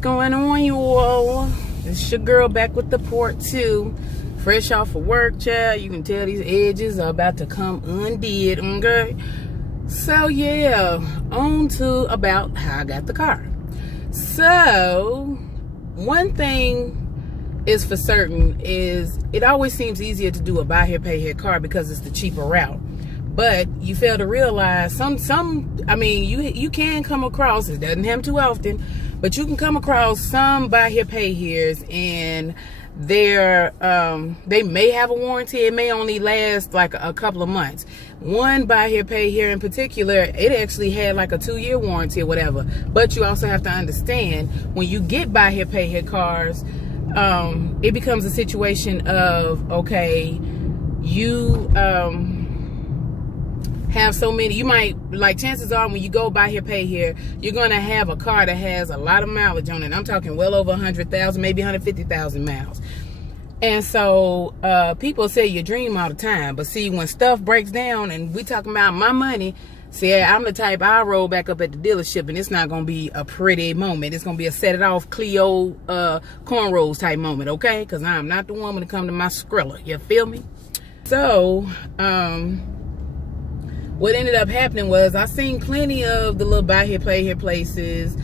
Going on, you all? It's your girl back with the part 2, fresh off of work, child. You can tell these edges are about to come undid, okay? So yeah, on to about how I got the car. So one thing is for certain is it always seems easier to do a buy here pay here car because it's the cheaper route. But you fail to realize I mean, you can come across, it doesn't happen too often, but you can come across some buy here pay here's, and they're they may have a warranty. It may only last like a couple of months. One buy here pay here in particular, it actually had like a 2-year warranty or whatever. But you also have to understand, when you get buy here pay here cars, it becomes a situation of, okay, you have so many, you might, like, chances are when you go buy here pay here, you're going to have a car that has a lot of mileage on it. I'm talking well over 100,000, maybe 150,000 miles. And so people say you dream all the time, but see, when stuff breaks down, and we talking about my money, see, I'm the type, I'll roll back up at the dealership and it's not going to be a pretty moment. It's going to be a set it off Cleo cornrows type moment, okay? Because I'm not the woman to come to my Skrilla, you feel me? So what ended up happening was I seen plenty of the little buy here pay here places,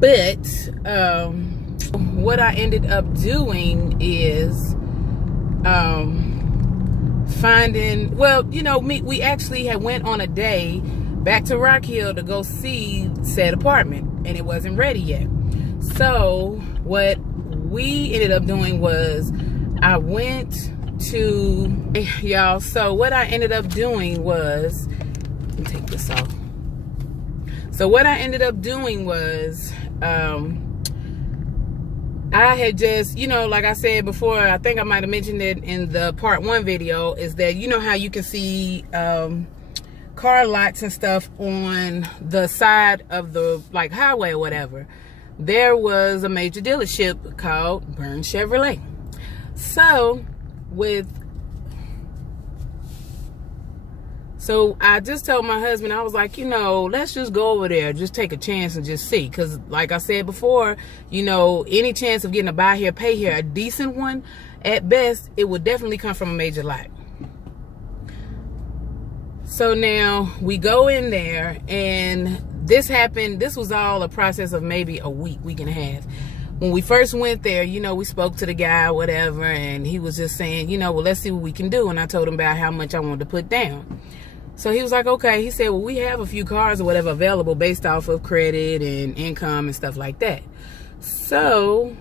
but what I ended up doing is finding, well, you know, we actually had went on a day back to Rock Hill to go see said apartment, and it wasn't ready yet. So what we ended up doing was I went to y'all. So what I ended up doing was, let me take this off. So what I ended up doing was I had just, you know, like I said before, I think I might have mentioned it in the part 1 video, is that, you know how you can see car lots and stuff on the side of the, like, highway or whatever. There was a major dealership called Burn Chevrolet. So I just told my husband, I was like, you know, let's just go over there, just take a chance and just see. Because like I said before, you know, any chance of getting a buy here, pay here, a decent one, at best, it would definitely come from a major lot. So now we go in there, and this happened, this was all a process of maybe a week and a half. When we first went there, you know, we spoke to the guy, whatever, and he was just saying, you know, well, let's see what we can do. And I told him about how much I wanted to put down. So he was like, okay. He said, well, we have a few cars or whatever available based off of credit and income and stuff like that. So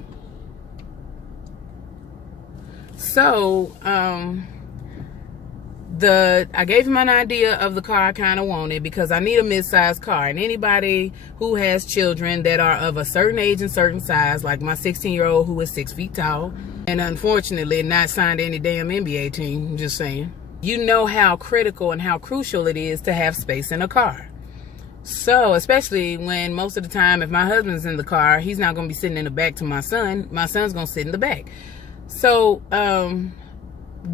I gave him an idea of the car I kind of wanted, because I need a mid-sized car, and anybody who has children that are of a certain age and certain size, like my 16-year-old who is 6 feet tall and unfortunately not signed to any damn NBA team, I'm just saying, you know how critical and how crucial it is to have space in a car. So especially when most of the time, if my husband's in the car, he's not going to be sitting in the back to my son's going to sit in the back. So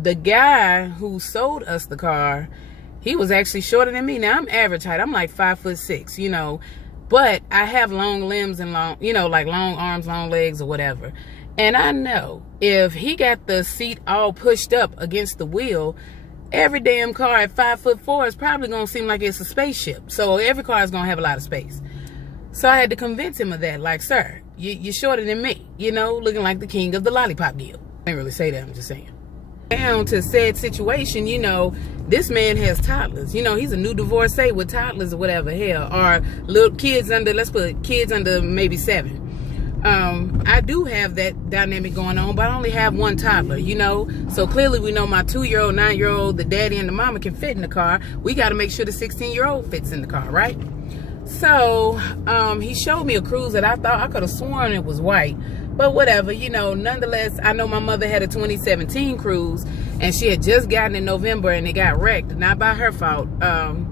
the guy who sold us the car, he was actually shorter than me. Now I'm average height, I'm like 5'6", you know, but I have long limbs and long, you know, like long arms, long legs or whatever. And I know if he got the seat all pushed up against the wheel, every damn car at 5'4" is probably gonna seem like it's a spaceship. So every car is gonna have a lot of space. So I had to convince him of that, like, sir, you're shorter than me, you know, looking like the king of the lollipop guild. I didn't really say that, I'm just saying. Down to said situation, you know, this man has toddlers. You know, he's a new divorcee with toddlers or whatever, hell, or little kids under, let's put kids under maybe 7. I do have that dynamic going on, but I only have one toddler, you know. So clearly we know my 2-year-old, 9-year-old, the daddy and the mama can fit in the car. We got to make sure the 16-year-old fits in the car, right? So he showed me a Cruze that I thought, I could have sworn it was white. But whatever, you know, nonetheless, I know my mother had a 2017 Cruze, and she had just gotten in November, and it got wrecked, not by her fault, on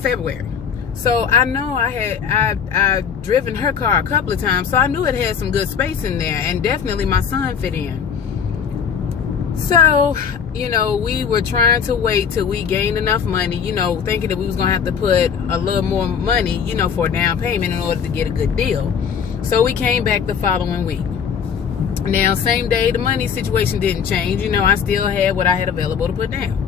February. So I know I'd driven her car a couple of times, so I knew it had some good space in there, and definitely my son fit in. So you know, we were trying to wait till we gained enough money, you know, thinking that we was going to have to put a little more money, you know, for a down payment in order to get a good deal. So we came back the following week. Now, same day, the money situation didn't change. You know, I still had what I had available to put down.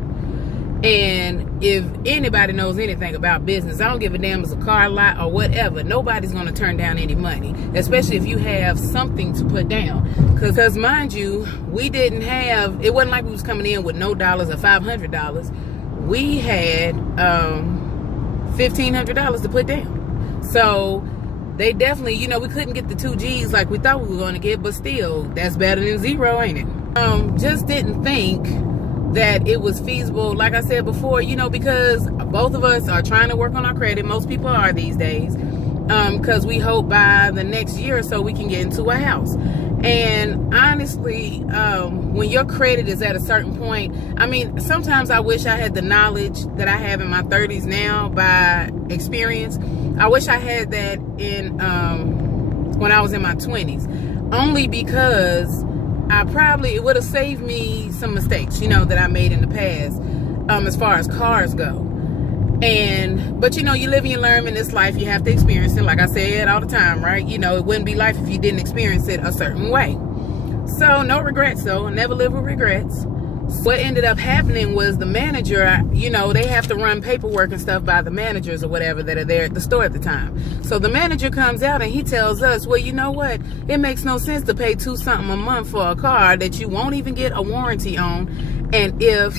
And if anybody knows anything about business, I don't give a damn if it's a car lot or whatever. Nobody's going to turn down any money, especially if you have something to put down. Because mind you, we didn't have, it wasn't like we was coming in with no dollars or $500. We had $1,500 to put down. So they definitely, you know, we couldn't get the 2 G's like we thought we were going to get, but still, that's better than zero, ain't it? Just didn't think that it was feasible, like I said before, you know, because both of us are trying to work on our credit. Most people are these days, because we hope by the next year or so we can get into a house. And honestly, when your credit is at a certain point, I mean, sometimes I wish I had the knowledge that I have in my 30s now by experience. I wish I had that in when I was in my 20s, only because it would have saved me some mistakes, you know, that I made in the past, as far as cars go. But you know, you live and you learn in this life. You have to experience it, like I said all the time, right? You know, it wouldn't be life if you didn't experience it a certain way. So no regrets, though. Never live with regrets. What ended up happening was the manager, you know, they have to run paperwork and stuff by the managers or whatever that are there at the store at the time. So the manager comes out and he tells us, well, you know what? It makes no sense to pay $2 something a month for a car that you won't even get a warranty on. And if...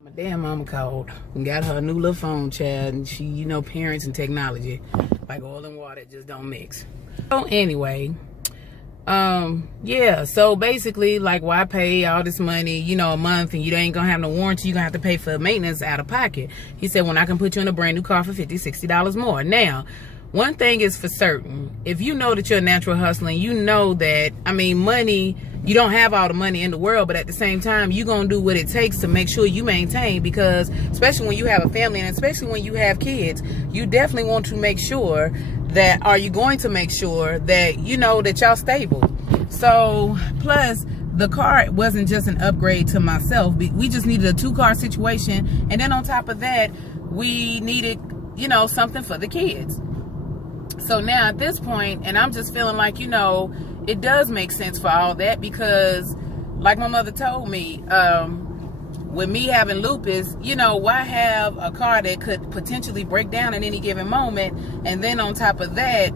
My damn mama called and got her a new little phone, child. And she, you know, parents and technology, like oil and water, just don't mix. So anyway... yeah, so basically, like, why pay all this money, you know, a month, and you ain't gonna have no warranty? You're gonna have to pay for maintenance out of pocket. He said, when I can put you in a brand new car for $50, $60 more. Now, one thing is for certain, if you know that you're a natural hustler, you know that, I mean, money, you don't have all the money in the world, but at the same time, you're gonna do what it takes to make sure you maintain, because especially when you have a family, and especially when you have kids, you definitely want to make sure that, are you going to make sure that, you know, that y'all stable. So, plus, the car wasn't just an upgrade to myself. We just needed a 2-car situation. And then on top of that, we needed, you know, something for the kids. So now at this point, and I'm just feeling like, you know, it does make sense for all that, because like my mother told me, with me having lupus, you know, why have a car that could potentially break down at any given moment, and then on top of that,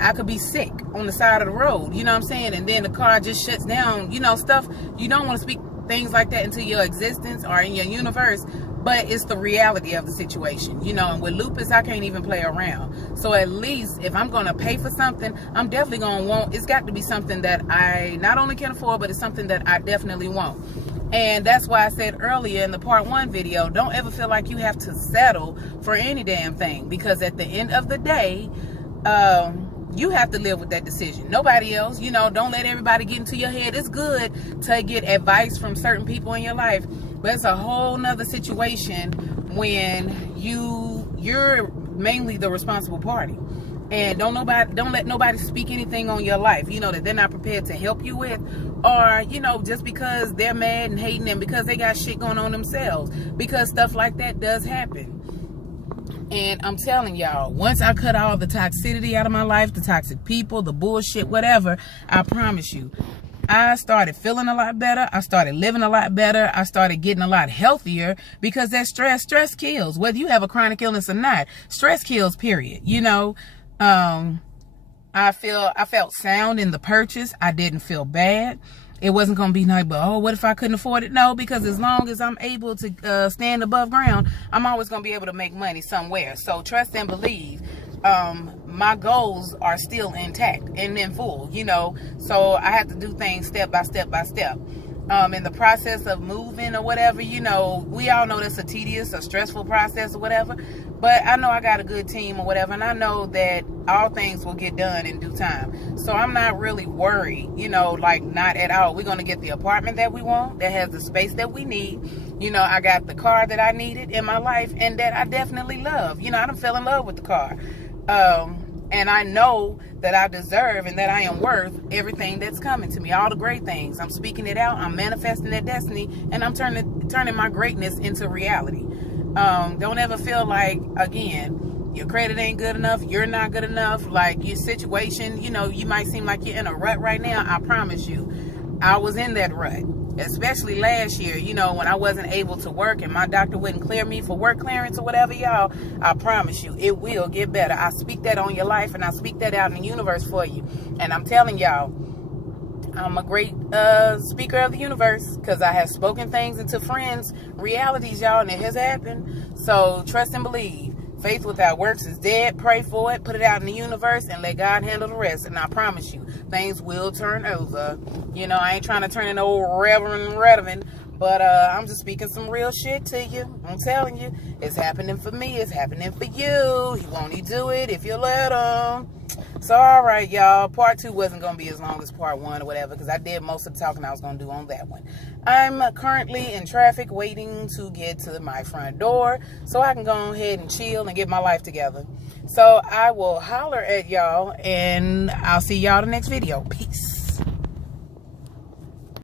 I could be sick on the side of the road, you know what I'm saying? And then the car just shuts down, you know, stuff. You don't want to speak things like that into your existence or in your universe, but it's the reality of the situation, you know. And with lupus, I can't even play around. So at least if I'm going to pay for something, I'm definitely going to want, it's got to be something that I not only can afford, but it's something that I definitely want. And that's why I said earlier in the part 1 video, don't ever feel like you have to settle for any damn thing, because at the end of the day, you have to live with that decision. Nobody else. You know, don't let everybody get into your head. It's good to get advice from certain people in your life, but it's a whole nother situation when you're mainly the responsible party. And don't let nobody speak anything on your life, you know, that they're not prepared to help you with, or, you know, just because they're mad and hating and because they got shit going on themselves, because stuff like that does happen. And I'm telling y'all, once I cut all the toxicity out of my life, the toxic people, the bullshit, whatever, I promise you, I started feeling a lot better. I started living a lot better. I started getting a lot healthier, because that stress kills. Whether you have a chronic illness or not, stress kills, period. You know, I felt sound in the purchase. I didn't feel bad. It wasn't going to be like, but, oh, what if I couldn't afford it? No, because as long as I'm able to stand above ground, I'm always going to be able to make money somewhere. So trust and believe. My goals are still intact and in full, you know. So I have to do things step by step by step. In the process of moving or whatever, you know, we all know that's a tedious or stressful process or whatever. But I know I got a good team or whatever, and I know that all things will get done in due time. So I'm not really worried, you know, like, not at all. We're going to get the apartment that we want, that has the space that we need. You know, I got the car that I needed in my life and that I definitely love. You know, I done fell in love with the car. And I know that I deserve and that I am worth everything that's coming to me, all the great things. I'm speaking it out, I'm manifesting that destiny, and I'm turning my greatness into reality. Don't ever feel like, again, your credit ain't good enough, you're not good enough, like your situation, you know, you might seem like you're in a rut right now. I promise you, I was in that rut. Especially last year, you know, when I wasn't able to work and my doctor wouldn't clear me for work clearance or whatever, y'all. I promise you, it will get better. I speak that on your life, and I speak that out in the universe for you. And I'm telling y'all, I'm a great speaker of the universe, because I have spoken things into friends' realities, y'all, and it has happened. So trust and believe. Faith without works is dead. Pray for it, put it out in the universe, and let God handle the rest. And I promise you, things will turn over. You know, I ain't trying to turn into old Reverend Redavyn, but I'm just speaking some real shit to you. I'm telling you, it's happening for me. It's happening for you. He won't do it if you let him. So, all right, y'all. Part 2 wasn't going to be as long as part 1 or whatever, because I did most of the talking I was going to do on that one. I'm currently in traffic waiting to get to my front door so I can go ahead and chill and get my life together. So, I will holler at y'all, and I'll see y'all in the next video. Peace.